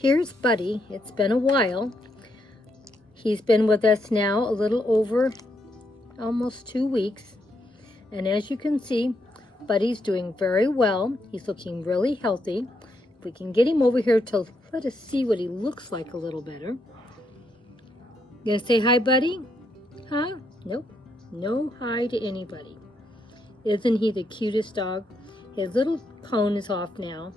Here's Buddy. It's been a while. He's been with us now a little over almost 2 weeks. And as you can see, Buddy's doing very well. He's looking really healthy. If we can get him over here to let us see what he looks like a little better. You gonna say hi, Buddy? Huh? Nope. No hi to anybody. Isn't he the cutest dog? His little cone is off now.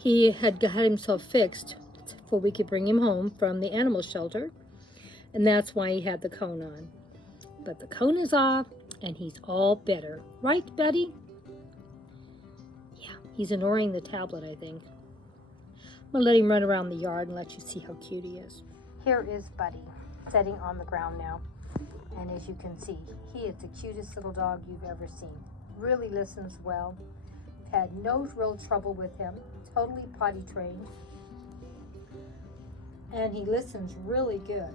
He had got himself fixed before we could bring him home from the animal shelter, and that's why he had the cone on. But the cone is off, and he's all better. Right, Betty? Yeah, he's ignoring the tablet, I think. I'm going to let him run around the yard and let you see how cute he is. Here is Buddy, sitting on the ground now. And as you can see, he is the cutest little dog you've ever seen. Really listens well. Had no real trouble with him. Totally potty trained. And he listens really good.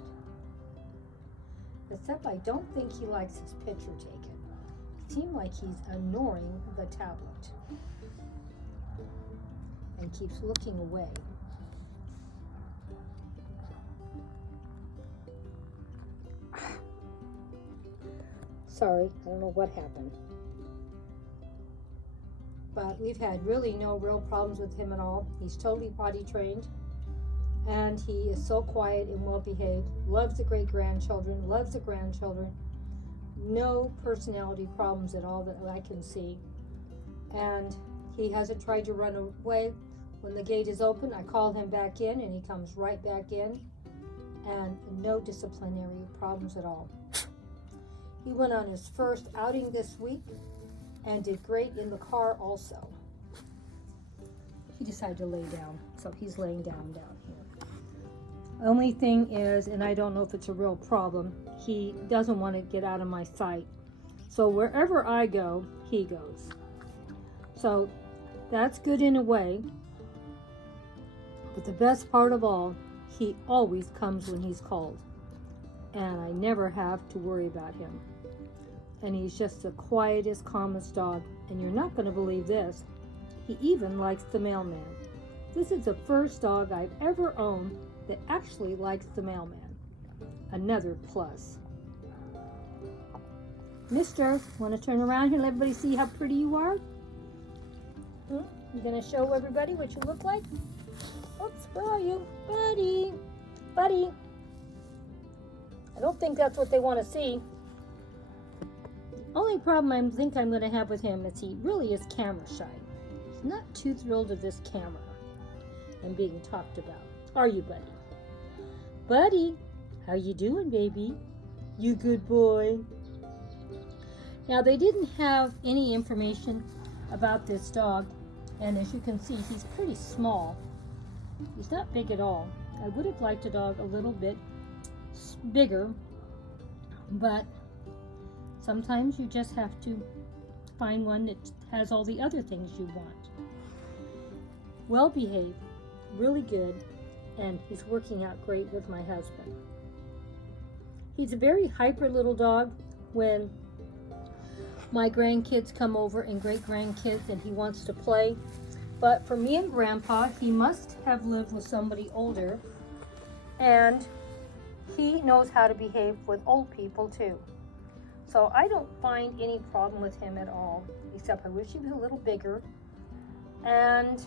Except I don't think he likes his picture taken. It seems like he's ignoring the tablet. And keeps looking away. Sorry, I don't know what happened. But we've had really no real problems with him at all. He's totally potty trained. And he is so quiet and well behaved. Loves the great-grandchildren. Loves the grandchildren. No personality problems at all that I can see. And he hasn't tried to run away. When the gate is open, I call him back in and he comes right back in. And no disciplinary problems at all. He went on his first outing this week and did great in the car also. He decided to lay down, so he's laying down here. Only thing is, and I don't know if it's a real problem, he doesn't want to get out of my sight. So wherever I go, he goes. So that's good in a way. But the best part of all, he always comes when he's called. And I never have to worry about him. And he's just the quietest, calmest dog. And you're not going to believe this. He even likes the mailman. This is the first dog I've ever owned that actually likes the mailman. Another plus. Mister, want to turn around here and let everybody see how pretty you are? You going to show everybody what you look like? Oops, where are you? Buddy. Buddy. I don't think that's what they want to see. Only problem I think I'm going to have with him is he really is camera shy. He's not too thrilled of this camera and being talked about. Are you, Buddy? Buddy, how you doing, baby? You good boy? Now, they didn't have any information about this dog, and as you can see, he's pretty small. He's not big at all. I would have liked a dog a little bit bigger, but sometimes you just have to find one that has all the other things you want. Well behaved, really good, and he's working out great with my husband. He's a very hyper little dog when my grandkids come over and great-grandkids and he wants to play. But for me and Grandpa, he must have lived with somebody older, and he knows how to behave with old people too. So I don't find any problem with him at all, except I wish he was a little bigger. And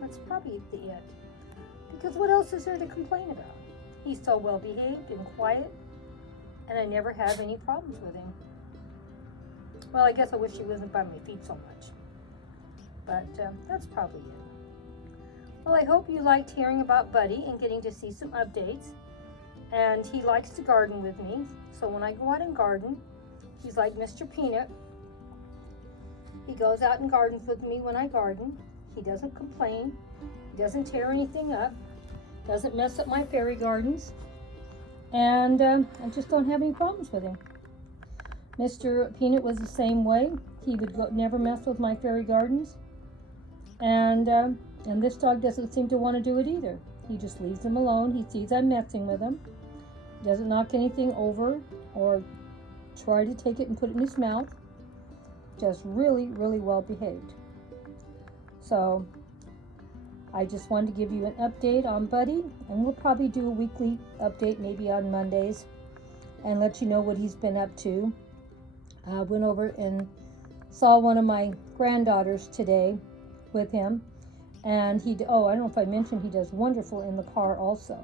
that's probably it. Because what else is there to complain about? He's so well behaved and quiet, and I never have any problems with him. Well, I guess I wish he wasn't by my feet so much. But that's probably it. Well, I hope you liked hearing about Buddy and getting to see some updates. And he likes to garden with me. So when I go out and garden, he's like Mr. Peanut. He goes out and gardens with me when I garden. He doesn't complain. He doesn't tear anything up. Doesn't mess up my fairy gardens. And I just don't have any problems with him. Mr. Peanut was the same way. He would never mess with my fairy gardens. And this dog doesn't seem to want to do it either. He just leaves them alone. He sees I'm messing with him. Doesn't knock anything over or try to take it and put it in his mouth. Just really, really well behaved. So I just wanted to give you an update on Buddy, and we'll probably do a weekly update maybe on Mondays and let you know what he's been up to. I went over and saw one of my granddaughters today with him, and I don't know if I mentioned, he does wonderful in the car also.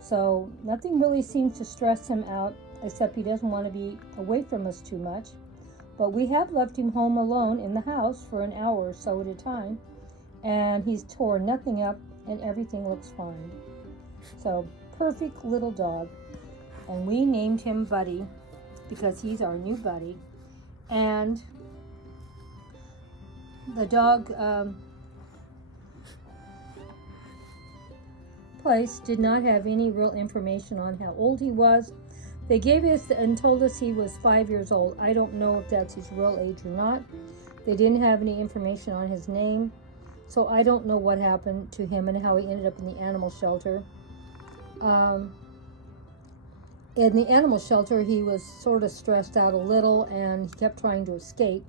So nothing really seems to stress him out, except he doesn't want to be away from us too much. But we have left him home alone in the house for an hour or so at a time, and he's torn nothing up, and everything looks fine. So, perfect little dog. And we named him Buddy because he's our new buddy. And the dog place did not have any real information on how old he was. They gave us and told us he was 5 years old. I don't know if that's his real age or not. They didn't have any information on his name. So I don't know what happened to him and how he ended up in the animal shelter. In the animal shelter, he was sort of stressed out a little, and he kept trying to escape.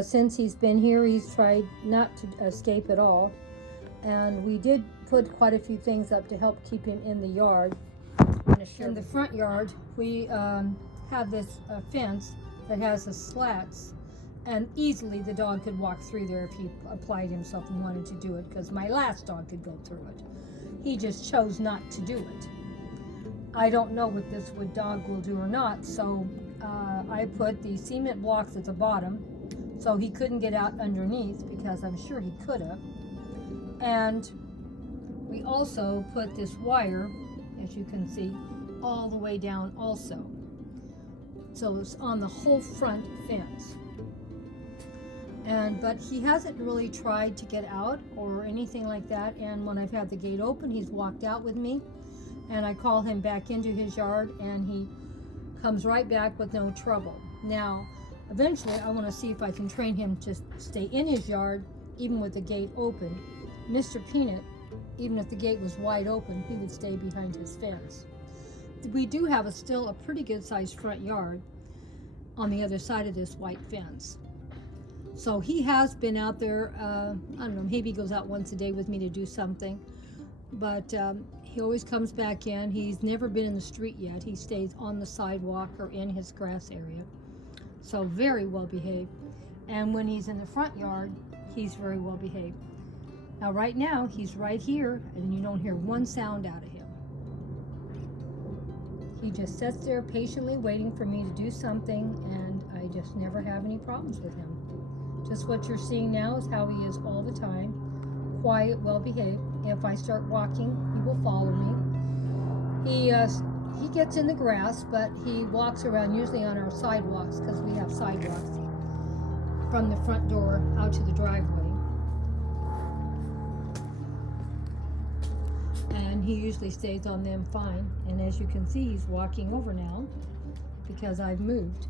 Since he's been here, he's tried not to escape at all. And we did put quite a few things up to help keep him in the yard. In the front yard, we have this fence that has the slats, and easily the dog could walk through there if he applied himself and wanted to do it, because my last dog could go through it. He just chose not to do it. I don't know what this wood dog will do or not, so I put the cement blocks at the bottom so he couldn't get out underneath, because I'm sure he could have. And we also put this wire, as you can see, all the way down also. So it's on the whole front fence. But he hasn't really tried to get out or anything like that. And when I've had the gate open, he's walked out with me, and I call him back into his yard, and he comes right back with no trouble. Now, eventually, I want to see if I can train him to stay in his yard, even with the gate open. Mr. Peanut, even if the gate was wide open, he would stay behind his fence. We do have still a pretty good sized front yard on the other side of this white fence. So he has been out there, I don't know, maybe he goes out once a day with me to do something, but he always comes back in. He's never been in the street yet. He stays on the sidewalk or in his grass area. So very well behaved. And when he's in the front yard, he's very well behaved. Now right now, he's right here, and you don't hear one sound out of him. He just sits there patiently waiting for me to do something, and I just never have any problems with him. Just what you're seeing now is how he is all the time. Quiet, well behaved. If I start walking, he will follow me. He gets in the grass, but he walks around usually on our sidewalks, because we have sidewalks from the front door out to the driveway. And he usually stays on them fine. And as you can see, he's walking over now because I've moved.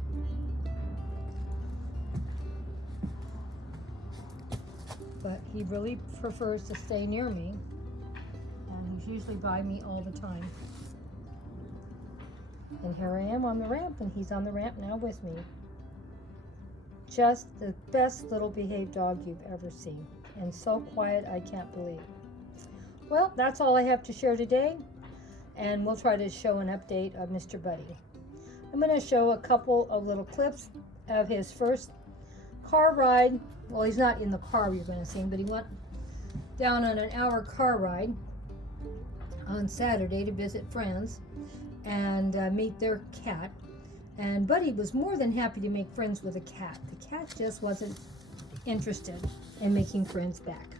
But he really prefers to stay near me, and he's usually by me all the time. And here I am on the ramp, and he's on the ramp now with me. Just the best little behaved dog you've ever seen, and so quiet I can't believe. Well, that's all I have to share today, and we'll try to show an update of Mr. Buddy. I'm going to show a couple of little clips of his first car ride. Well, he's not in the car you're going to see him, but he went down on an hour car ride on Saturday to visit friends and meet their cat. And Buddy was more than happy to make friends with a cat. The cat just wasn't interested in making friends back.